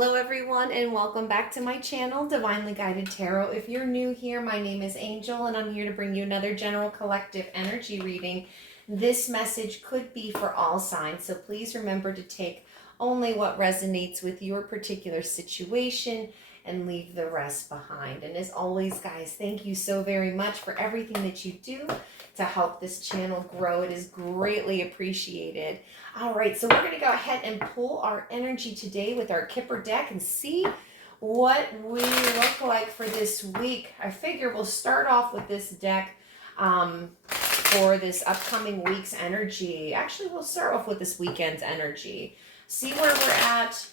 Hello everyone and welcome back to my channel, Divinely Guided Tarot. If you're new here, my name is Angel and I'm here to bring you another general collective energy reading. This message could be for all signs, so please remember to take only what resonates with your particular situation and leave the rest behind. And as always, guys, thank you so very much for everything that you do to help this channel grow. It is greatly appreciated. All right, so we're going to go ahead and pull our energy today with our Kipper deck and see what we look like for this week. I figure we'll start off with this deck for this upcoming week's energy. Actually, we'll start off with this weekend's energy. See where we're at,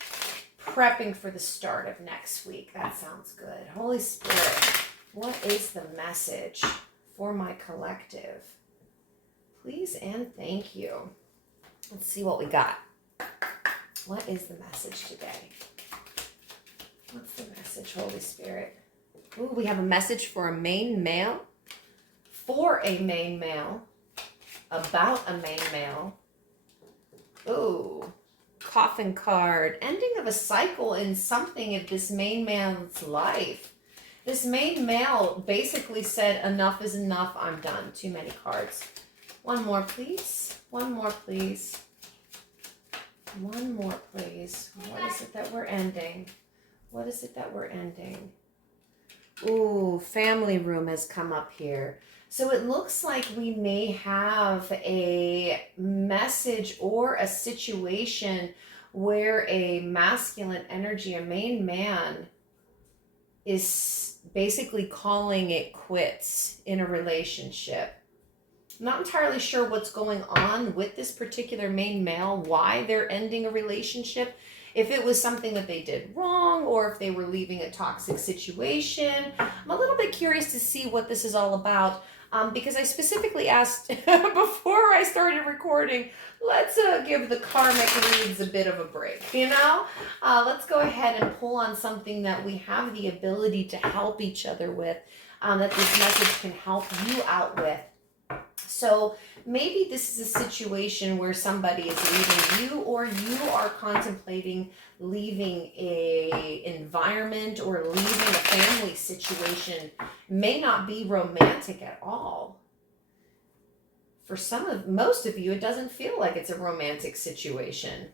prepping for the start of next week. That sounds good. Holy Spirit, what is the message for my collective? Please and thank you. Let's see what we got. What is the message today? What's the message, Holy Spirit? Ooh, we have a message for a main male, for a main male, about a main male. Ooh, coffin card, ending of a cycle in something of this main man's life. This main male basically said, enough is enough, I'm done. Too many cards. One more, please. One more, please. One more, please. What is it that we're ending? What is it that we're ending? Ooh, family room has come up here. So it looks like we may have a message or a situation where a masculine energy, a main man, is basically calling it quits in a relationship. I'm not entirely sure what's going on with this particular main male, why they're ending a relationship. If it was something that they did wrong or if they were leaving a toxic situation. I'm a little bit curious to see what this is all about because I specifically asked before I started recording, let's give the karmic reads a bit of a break, you know? Let's go ahead and pull on something that we have the ability to help each other with, that this message can help you out with. So maybe this is a situation where somebody is leaving you or you are contemplating leaving a environment or leaving a family situation. May not be romantic at all. For most of you, it doesn't feel like it's a romantic situation.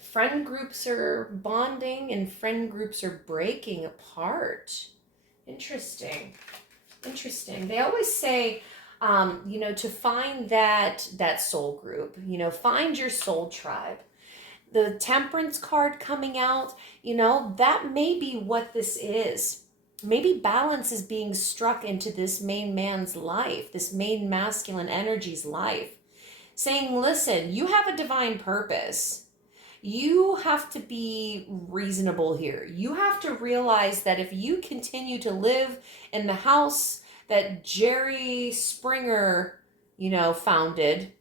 Friend groups are bonding and friend groups are breaking apart. Interesting. They always say, to find that soul group, find your soul tribe. The Temperance card coming out, that may be what this is. Maybe balance is being struck into this main man's life, this main masculine energy's life, saying, listen, you have a divine purpose. You have to be reasonable here. You have to realize that if you continue to live in the house that Jerry Springer, founded,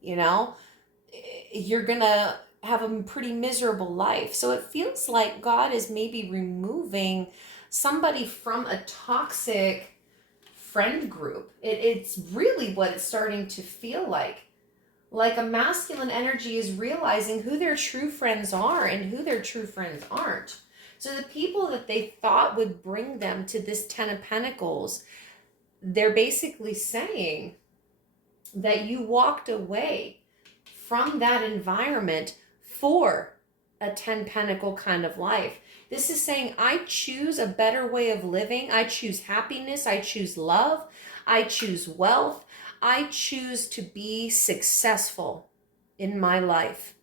you're going to have a pretty miserable life. So it feels like God is maybe removing somebody from a toxic friend group. It's really what it's starting to feel like. Like a masculine energy is realizing who their true friends are and who their true friends aren't. So the people that they thought would bring them to this 10 of Pentacles, they're basically saying that you walked away from that environment for a 10 Pentacle kind of life. This is saying, I choose a better way of living. I choose happiness. I choose love. I choose wealth. I choose to be successful in my life.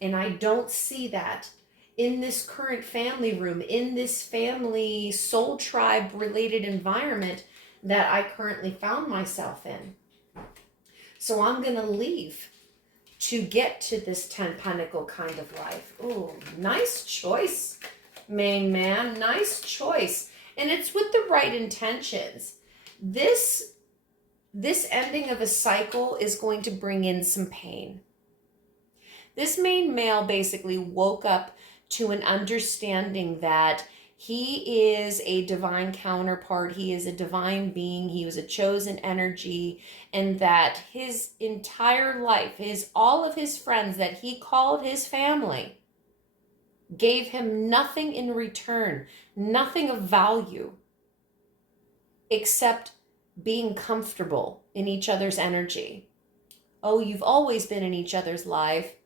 And I don't see that in this current family room, in this family soul tribe related environment that I currently found myself in. So I'm going to leave to get to this 10 Pentacle kind of life. Ooh, nice choice, main man. Nice choice. And it's with the right intentions. This ending of a cycle is going to bring in some pain. This main male basically woke up to an understanding that He is a divine counterpart. He is a divine being. He was a chosen energy, and that his entire life, all of his friends that he called his family, gave him nothing in return, nothing of value, except being comfortable in each other's energy. Oh, you've always been in each other's life,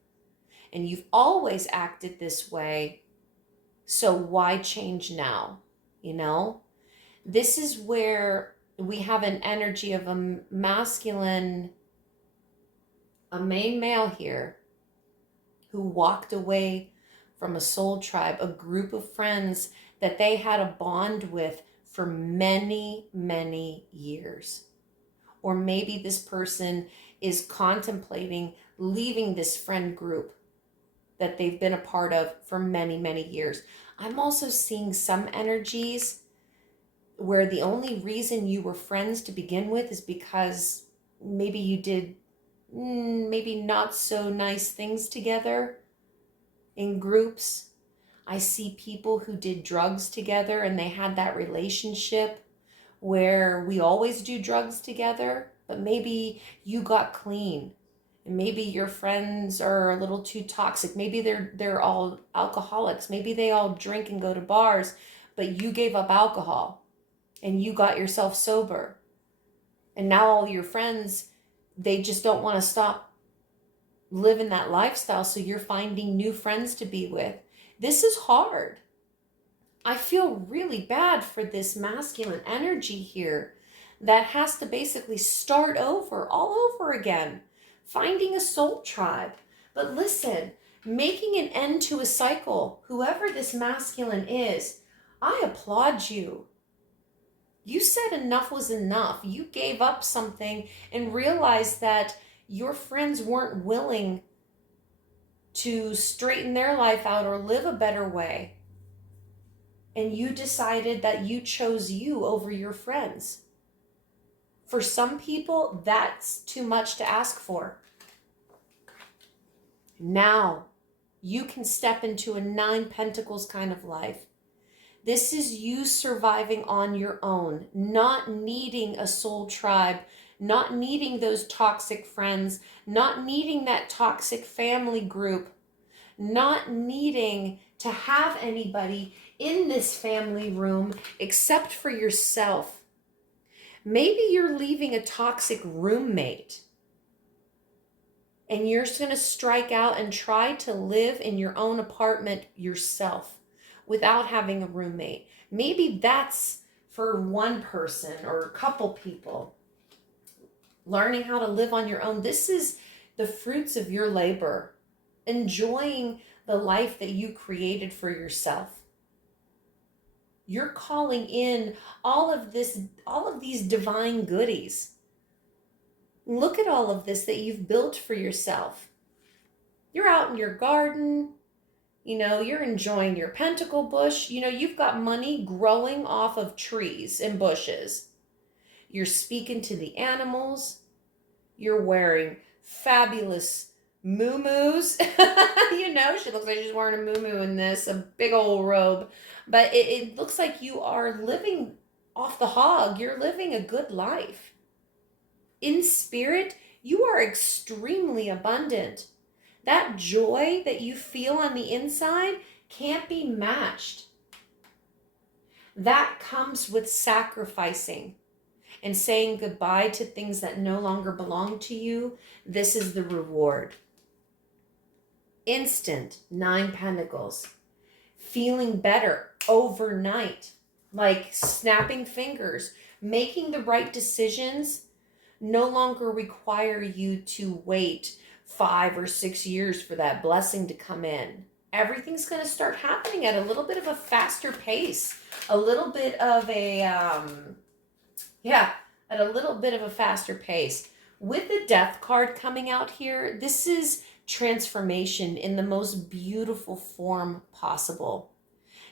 and you've always acted this way, so why change now? You know, this is where we have an energy of a masculine, a main male here, who walked away from a soul tribe, a group of friends that they had a bond with for many, many years. Or maybe this person is contemplating leaving this friend group that they've been a part of for many, many years. I'm also seeing some energies where the only reason you were friends to begin with is because maybe you did maybe not so nice things together in groups. I see people who did drugs together and they had that relationship where we always do drugs together, but maybe you got clean and maybe your friends are a little too toxic. Maybe they're all alcoholics. Maybe they all drink and go to bars, but you gave up alcohol and you got yourself sober. And now all your friends, they just don't want to stop living that lifestyle, so you're finding new friends to be with. This is hard. I feel really bad for this masculine energy here that has to basically start over, all over again, finding a soul tribe. But listen, making an end to a cycle, whoever this masculine is, I applaud you. You said enough was enough. You gave up something and realized that your friends weren't willing to straighten their life out or live a better way. And you decided that you chose you over your friends. For some people, that's too much to ask for. Now, you can step into a 9 Pentacles kind of life. This is you surviving on your own, not needing a soul tribe, not needing those toxic friends, not needing that toxic family group, not needing to have anybody in this family room except for yourself. Maybe you're leaving a toxic roommate and you're just going to strike out and try to live in your own apartment yourself without having a roommate. Maybe that's for one person or a couple people. Learning how to live on your own. This is the fruits of your labor. Enjoying the life that you created for yourself. You're calling in all of these divine goodies. Look at all of this that you've built for yourself. You're out in your garden, you're enjoying your pentacle bush. You've got money growing off of trees and bushes. You're speaking to the animals. You're wearing fabulous moo-moos. She looks like she's wearing a moo-moo in this, a big old robe. But it looks like you are living off the hog. You're living a good life. In spirit, you are extremely abundant. That joy that you feel on the inside can't be matched. That comes with sacrificing and saying goodbye to things that no longer belong to you. This is the reward. Instant 9 Pentacles. Feeling better overnight, like snapping fingers. Making the right decisions no longer require you to wait 5 or 6 years for that blessing to come in. Everything's going to start happening at a little bit of a faster pace. A little bit of at a little bit of a faster pace. With the Death card coming out here, this is transformation in the most beautiful form possible.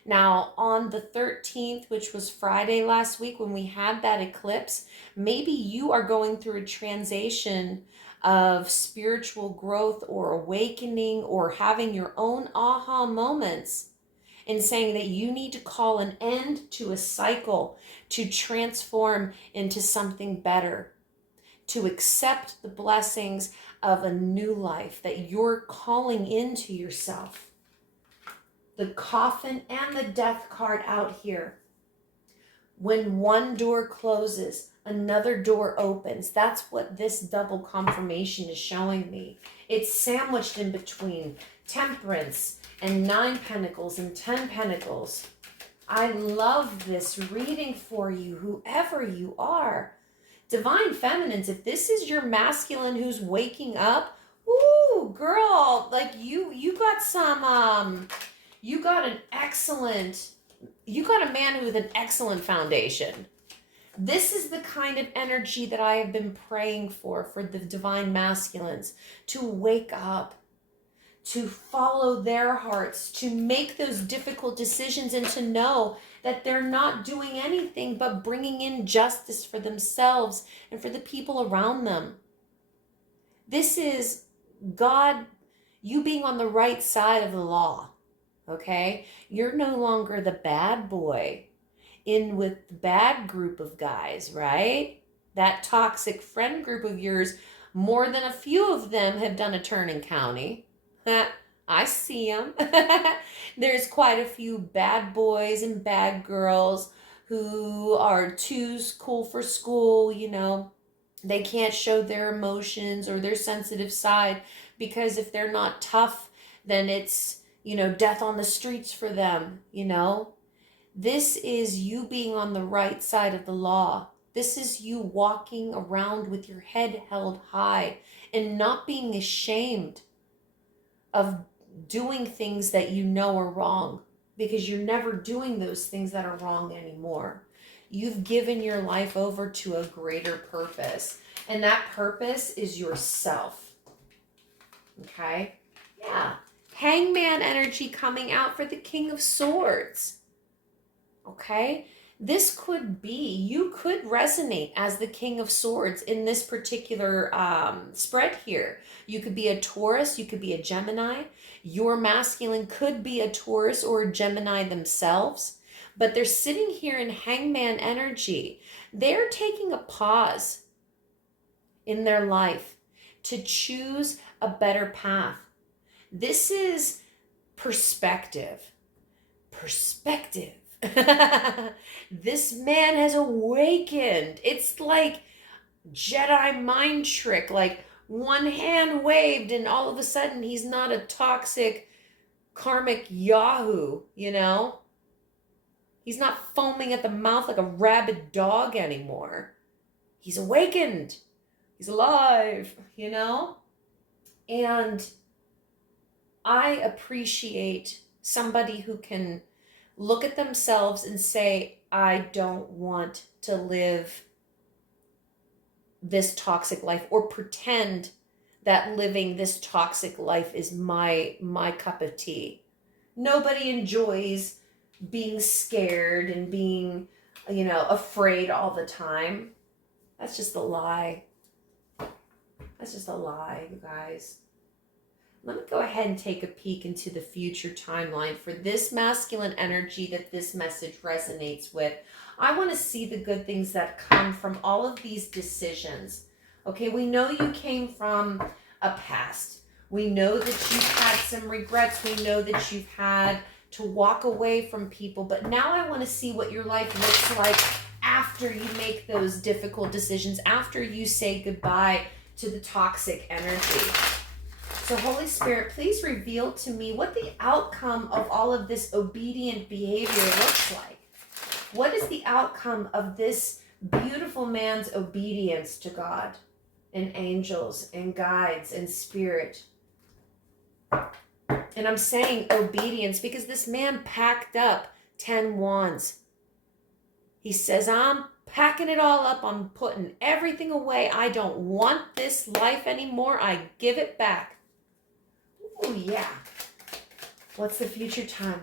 Now, on the 13th, which was Friday last week when we had that eclipse, maybe you are going through a transition of spiritual growth or awakening or having your own aha moments. and saying that you need to call an end to a cycle to transform into something better, to accept the blessings of a new life that you're calling into yourself. The coffin and the death card out here. When one door closes, another door opens. That's what this double confirmation is showing me. It's sandwiched in between Temperance and 9 Pentacles and 10 Pentacles. I love this reading for you, whoever you are. Divine Feminines, if this is your masculine who's waking up, ooh, girl, like you got some, you got a man with an excellent foundation. This is the kind of energy that I have been praying for the divine masculines, to wake up, to follow their hearts, to make those difficult decisions, and to know that they're not doing anything but bringing in justice for themselves and for the people around them. This is God, you being on the right side of the law, okay? You're no longer the bad boy in with the bad group of guys, right? That toxic friend group of yours, more than a few of them have done a turn in county. I see them. There's quite a few bad boys and bad girls who are too cool for school, you know. They can't show their emotions or their sensitive side, because if they're not tough, then it's, you know, death on the streets for them, you know. This is you being on the right side of the law. This is you walking around with your head held high and not being ashamed of doing things that you know are wrong, because you're never doing those things that are wrong anymore. You've given your life over to a greater purpose, and that purpose is yourself. Okay? Yeah. Hangman energy coming out for the King of Swords. Okay? This could be, you could resonate as the King of Swords in this particular spread here. You could be a Taurus, you could be a Gemini. Your masculine could be a Taurus or a Gemini themselves, but they're sitting here in Hangman energy. They're taking a pause in their life to choose a better path. This is perspective. Perspective. This man has awakened. It's like Jedi mind trick, like one hand waved and all of a sudden he's not a toxic karmic yahoo, you know? He's not foaming at the mouth like a rabid dog anymore. He's awakened. He's alive, you know? And I appreciate somebody who can look at themselves and say, I don't want to live this toxic life, or pretend that living this toxic life is my cup of tea. Nobody enjoys being scared and being, you know, afraid all the time. That's just a lie. That's just a lie, you guys. Let me go ahead and take a peek into the future timeline for this masculine energy that this message resonates with. I want to see the good things that come from all of these decisions. Okay, we know you came from a past. We know that you've had some regrets. We know that you've had to walk away from people. But now I want to see what your life looks like after you make those difficult decisions, after you say goodbye to the toxic energy. So Holy Spirit, please reveal to me what the outcome of all of this obedient behavior looks like. What is the outcome of this beautiful man's obedience to God and angels and guides and spirit? And I'm saying obedience because this man packed up 10 wands. He says, I'm packing it all up. I'm putting everything away. I don't want this life anymore. I give it back. Oh, yeah. What's the future timeline?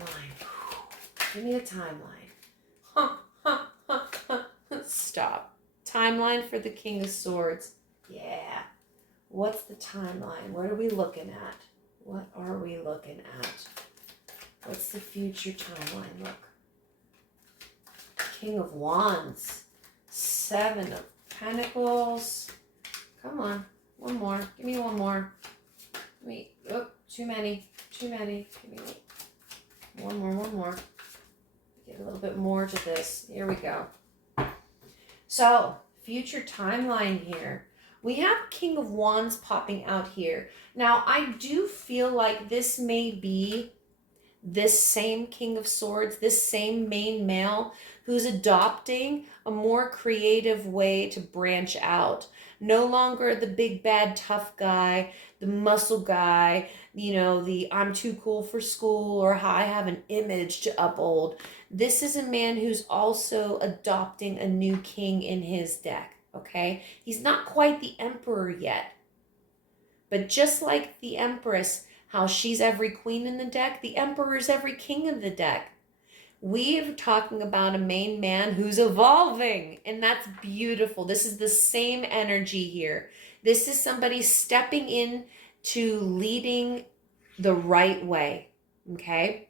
Give me a timeline. Stop. Timeline for the King of Swords. Yeah. What's the timeline? What are we looking at? What are we looking at? What's the future timeline? Look. King of Wands. 7 of Pentacles. Come on. One more. Give me one more. Wait. Oh, too many. Too many. Give me one more. Get a little bit more to this. Here we go. So, future timeline here. We have King of Wands popping out here. Now, I do feel like this may be this same King of Swords, this same main male who's adopting a more creative way to branch out. No longer the big bad tough guy, the muscle guy, you know, the I'm too cool for school or I have an image to uphold. This is a man who's also adopting a new king in his deck, okay? He's not quite the emperor yet. But just like the Empress, how she's every queen in the deck, the Emperor is every king in the deck. We're talking about a main man who's evolving, and that's beautiful. This is the same energy here. This is somebody stepping in to leading the right way, okay?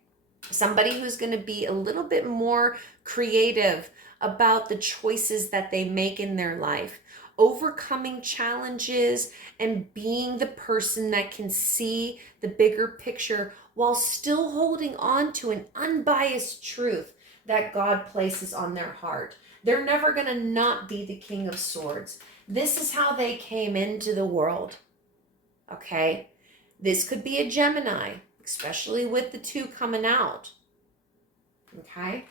Somebody who's going to be a little bit more creative about the choices that they make in their life, overcoming challenges and being the person that can see the bigger picture while still holding on to an unbiased truth that God places on their heart. They're never going to not be the King of Swords. This is how they came into the world, okay? This could be a Gemini, especially with the 2 coming out, okay?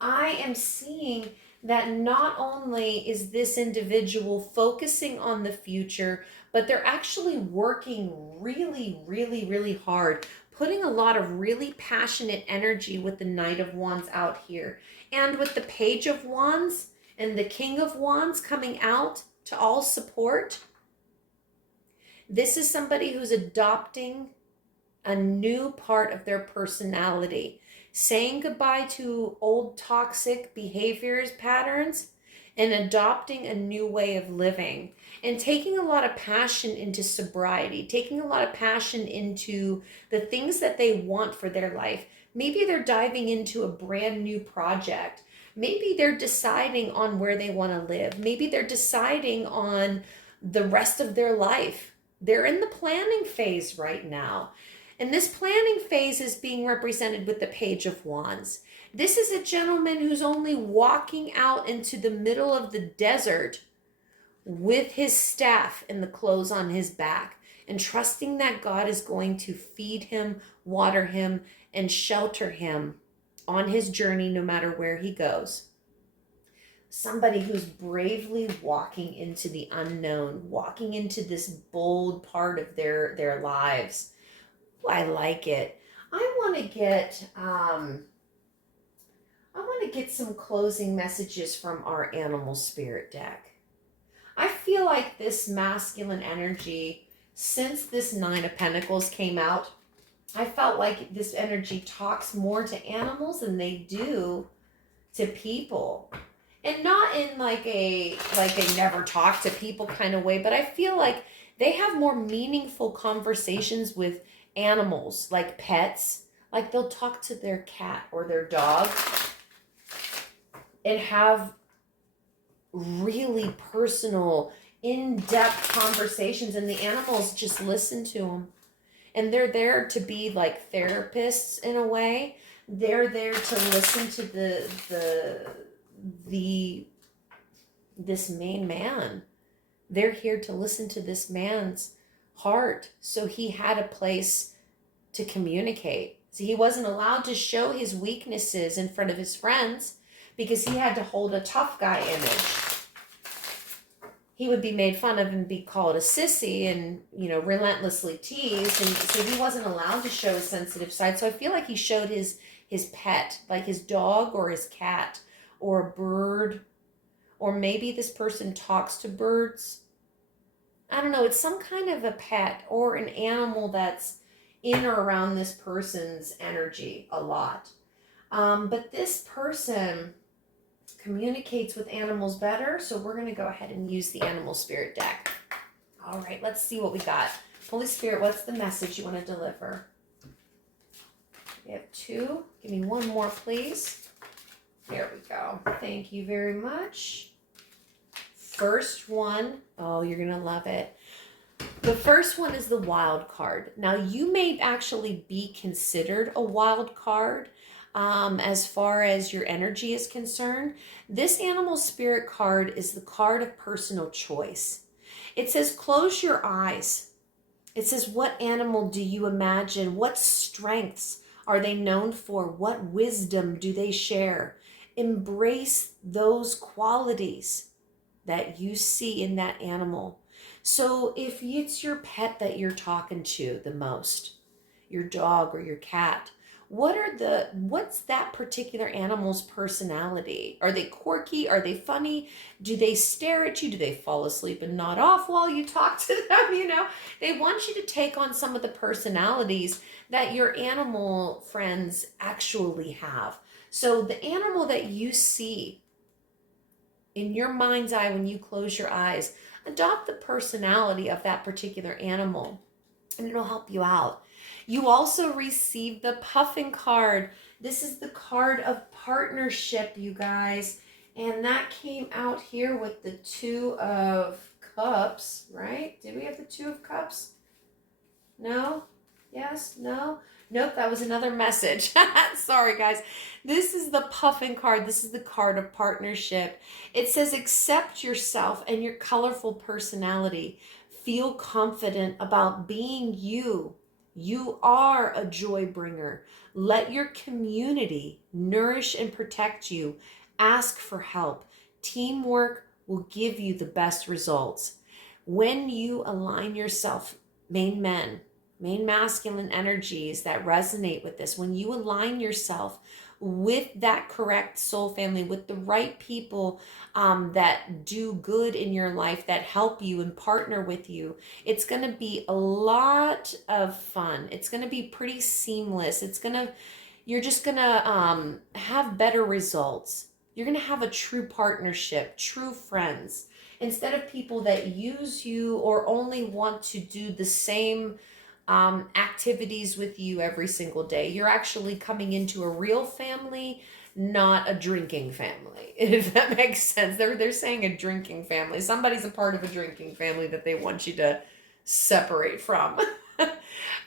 I am seeing that not only is this individual focusing on the future, but they're actually working really, really, really hard, putting a lot of really passionate energy with the Knight of Wands out here. And with the Page of Wands and the King of Wands coming out to all support, this is somebody who's adopting a new part of their personality, saying goodbye to old toxic behaviors, patterns, and adopting a new way of living, and taking a lot of passion into sobriety, taking a lot of passion into the things that they want for their life. Maybe they're diving into a brand new project. Maybe they're deciding on where they want to live. Maybe they're deciding on the rest of their life. They're in the planning phase right now. And this planning phase is being represented with the Page of Wands. This is a gentleman who's only walking out into the middle of the desert with his staff and the clothes on his back, and trusting that God is going to feed him, water him, and shelter him on his journey no matter where he goes. Somebody who's bravely walking into the unknown, walking into this bold part of their lives. I like it. I want to get some closing messages from our animal spirit deck. I feel like this masculine energy, since this 9 of Pentacles came out, I felt like this energy talks more to animals than they do to people. And not in like a never talk to people kind of way, but I feel like they have more meaningful conversations with animals, like pets. Like they'll talk to their cat or their dog and have really personal, in-depth conversations, and the animals just listen to them. And they're there to be like therapists in a way. They're there to listen to this main man. They're here to listen to this man's heart. So he had a place to communicate. So he wasn't allowed to show his weaknesses in front of his friends because he had to hold a tough guy image. He would be made fun of and be called a sissy and, you know, relentlessly teased. And so he wasn't allowed to show his sensitive side. So I feel like he showed his pet, like his dog or his cat or a bird, or maybe this person talks to birds. I don't know. It's some kind of a pet or an animal that's in or around this person's energy a lot. But this person communicates with animals better, so we're going to go ahead and use the animal spirit deck. All right, let's see what we got. Holy Spirit, what's the message you want to deliver? We have 2. Give me one more, please. There we go. Thank you very much. First one. Oh, you're going to love it. The first one is the wild card. Now, you may actually be considered a wild card as far as your energy is concerned. This animal spirit card is the card of personal choice. It says, close your eyes. It says, what animal do you imagine? What strengths are they known for? What wisdom do they share? Embrace those qualities that you see in that animal. So if it's your pet that you're talking to the most, your dog or your cat, what's that particular animal's personality? Are they quirky? Are they funny? Do they stare at you? Do they fall asleep and nod off while you talk to them? You know, they want you to take on some of the personalities that your animal friends actually have. So the animal that you see in your mind's eye when you close your eyes, adopt the personality of that particular animal, and it'll help you out. You also receive the puffin card. This is the card of partnership, you guys. And that came out here with the 2 of cups, right? Did we have the 2 of cups? No? Yes? No? Nope, that was another message. Sorry, guys. This is the puffin card. This is the card of partnership. It says, accept yourself and your colorful personality. Feel confident about being you. You are a joy bringer. Let your community nourish and protect you. Ask for help. Teamwork will give you the best results. When you align yourself, main masculine energies that resonate with this, when you align yourself with that correct soul family, with the right people that do good in your life, that help you and partner with you, it's going to be a lot of fun. It's going to be pretty seamless. You're just going to have better results. You're going to have a true partnership, true friends, instead of people that use you or only want to do the same activities with you every single day. You're actually coming into a real family, not a drinking family, if that makes sense. They're saying a drinking family. Somebody's a part of a drinking family that they want you to separate from.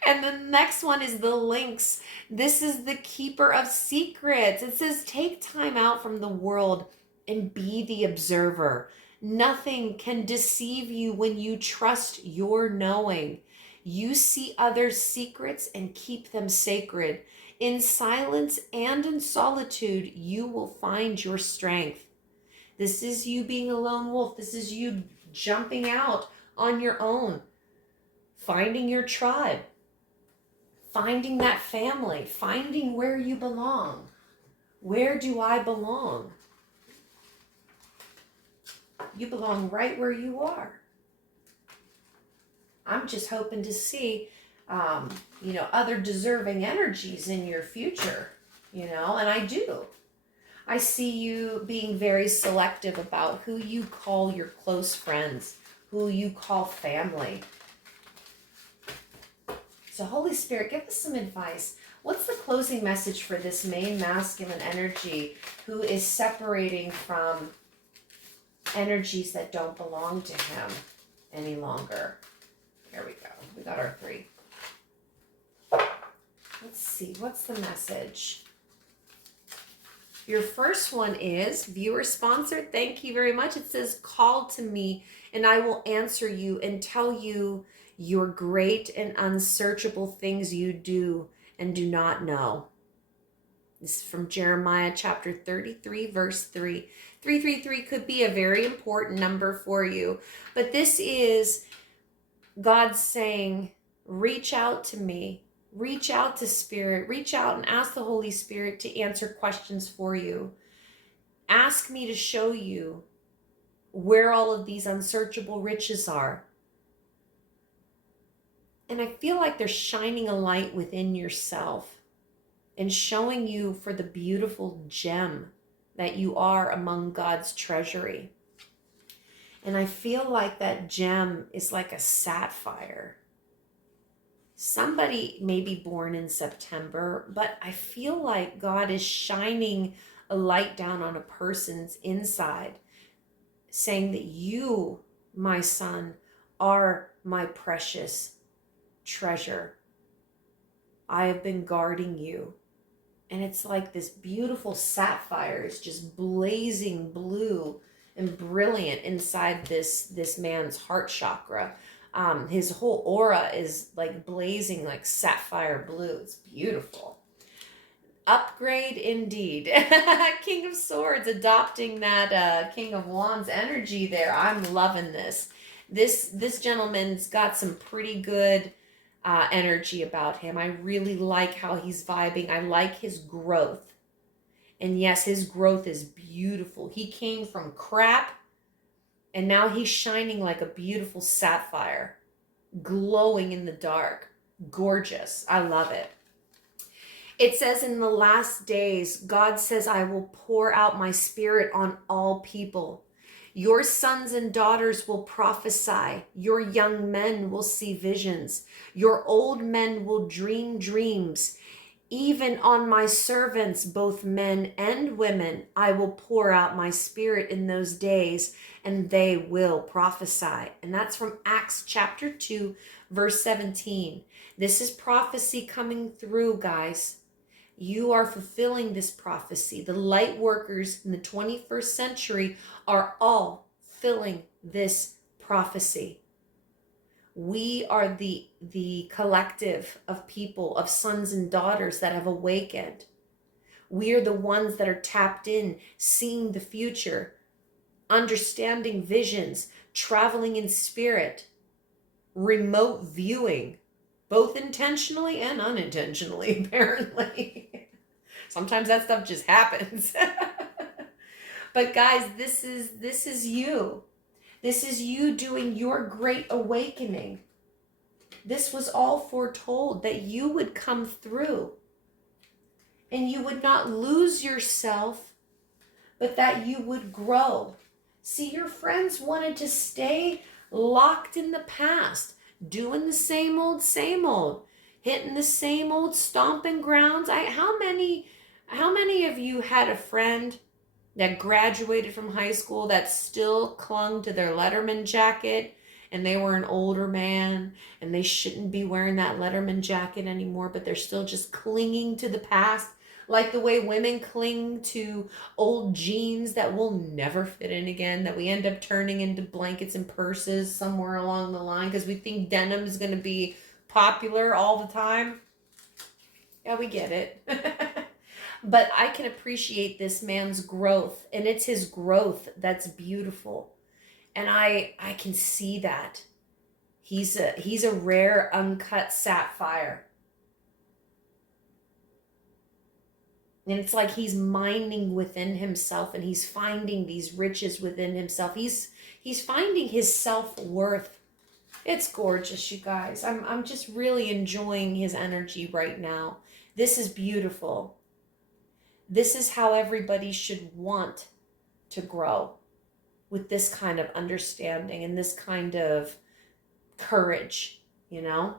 And the next one is the lynx. This is the keeper of secrets. It says, take time out from the world and be the observer. Nothing can deceive you when you trust your knowing. You see others' secrets and keep them sacred. In silence and in solitude, you will find your strength. This is you being a lone wolf. This is you jumping out on your own, finding your tribe, finding that family, finding where you belong. Where do I belong? You belong right where you are. I'm just hoping to see, other deserving energies in your future, and I do. I see you being very selective about who you call your close friends, who you call family. So Holy Spirit, give us some advice. What's the closing message for this main masculine energy who is separating from energies that don't belong to him any longer? There we go. We got our 3. Let's see. What's the message? Your first one is viewer sponsored. Thank you very much. It says, call to me and I will answer you and tell you your great and unsearchable things you do and do not know. This is from Jeremiah chapter 33, verse 3. 333 could be a very important number for you. But this is God saying, reach out to me. Reach out to Spirit. Reach out and ask the Holy Spirit to answer questions for you. Ask me to show you where all of these unsearchable riches are. And I feel like they're shining a light within yourself and showing you for the beautiful gem that you are among God's treasury. And I feel like that gem is like a sapphire. Somebody may be born in September, but I feel like God is shining a light down on a person's inside, saying that you, my son, are my precious treasure. I have been guarding you. And it's like this beautiful sapphire is just blazing blue and brilliant inside this man's heart chakra. His whole aura is like blazing like sapphire blue. It's beautiful. Upgrade indeed. King of Swords adopting that King of Wands energy there. I'm loving this. This gentleman's got some pretty good energy about him. I really like how he's vibing. I like his growth. And yes, his growth is beautiful. He came from crap and now he's shining like a beautiful sapphire, glowing in the dark. Gorgeous. I love it. It says in the last days, God says, I will pour out my spirit on all people. Your sons and daughters will prophesy. Your young men will see visions. Your old men will dream dreams. Even on my servants, both men and women, I will pour out my spirit in those days, and they will prophesy. And that's from Acts chapter 2, verse 17. This is prophecy coming through, guys. You are fulfilling this prophecy. The light workers in the 21st century are all filling this prophecy. We are the collective of people, of sons and daughters that have awakened. We are the ones that are tapped in, seeing the future, understanding visions, traveling in spirit, remote viewing, both intentionally and unintentionally, apparently. Sometimes that stuff just happens. But guys, this is you. This is you doing your great awakening. This was all foretold, that you would come through and you would not lose yourself, but that you would grow. See, your friends wanted to stay locked in the past, doing the same old, hitting the same old stomping grounds. How many of you had a friend that graduated from high school that still clung to their Letterman jacket, and they were an older man and they shouldn't be wearing that Letterman jacket anymore, but they're still just clinging to the past, like the way women cling to old jeans that will never fit in again, that we end up turning into blankets and purses somewhere along the line because we think denim is going to be popular all the time. Yeah, we get it. But I can appreciate this man's growth, and it's his growth that's beautiful. And I can see that. He's a rare uncut sapphire. And it's like he's mining within himself, and he's finding these riches within himself. He's finding his self-worth. It's gorgeous, you guys. I'm just really enjoying his energy right now. This is beautiful. This is how everybody should want to grow, with this kind of understanding and this kind of courage, you know?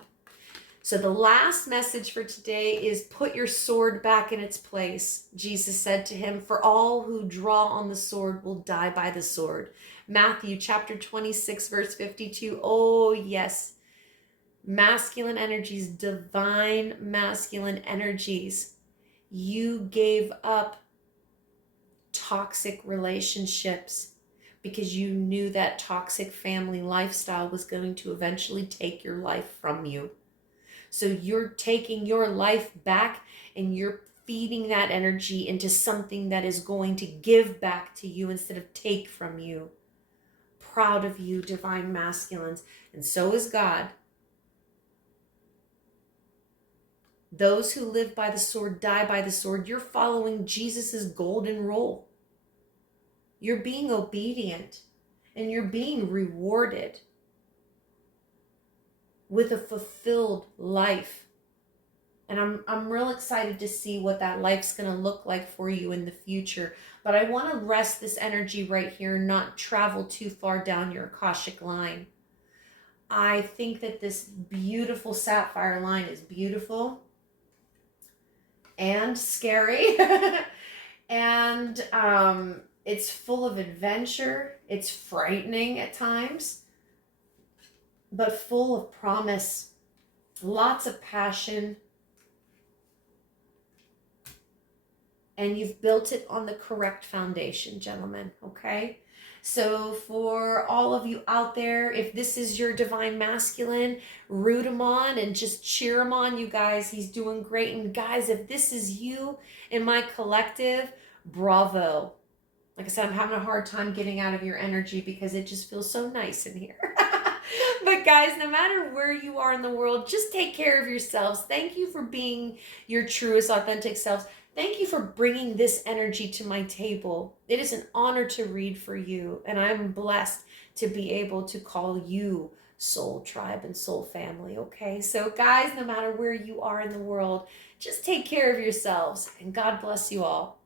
So the last message for today is put your sword back in its place. Jesus said to him, for all who draw on the sword will die by the sword. Matthew chapter 26, verse 52. Oh, yes. Masculine energies, divine masculine energies. You gave up toxic relationships because you knew that toxic family lifestyle was going to eventually take your life from you. So you're taking your life back and you're feeding that energy into something that is going to give back to you instead of take from you. Proud of you, divine masculines. And so is God. Those who live by the sword die by the sword. You're following Jesus's golden rule. You're being obedient and you're being rewarded with a fulfilled life. And I'm real excited to see what that life's going to look like for you in the future. But I want to rest this energy right here and not travel too far down your Akashic line. I think that this beautiful sapphire line is beautiful and scary. And it's full of adventure. It's frightening at times, but full of promise. Lots of passion. And you've built it on the correct foundation, gentlemen, okay? So for all of you out there, if this is your divine masculine, root him on and just cheer him on, you guys. He's doing great. And guys, if this is you in my collective, bravo. Like I said, I'm having a hard time getting out of your energy because it just feels so nice in here. But guys, no matter where you are in the world, just take care of yourselves. Thank you for being your truest, authentic selves. Thank you for bringing this energy to my table. It is an honor to read for you, and I'm blessed to be able to call you soul tribe and soul family, okay? So guys, no matter where you are in the world, just take care of yourselves, and God bless you all.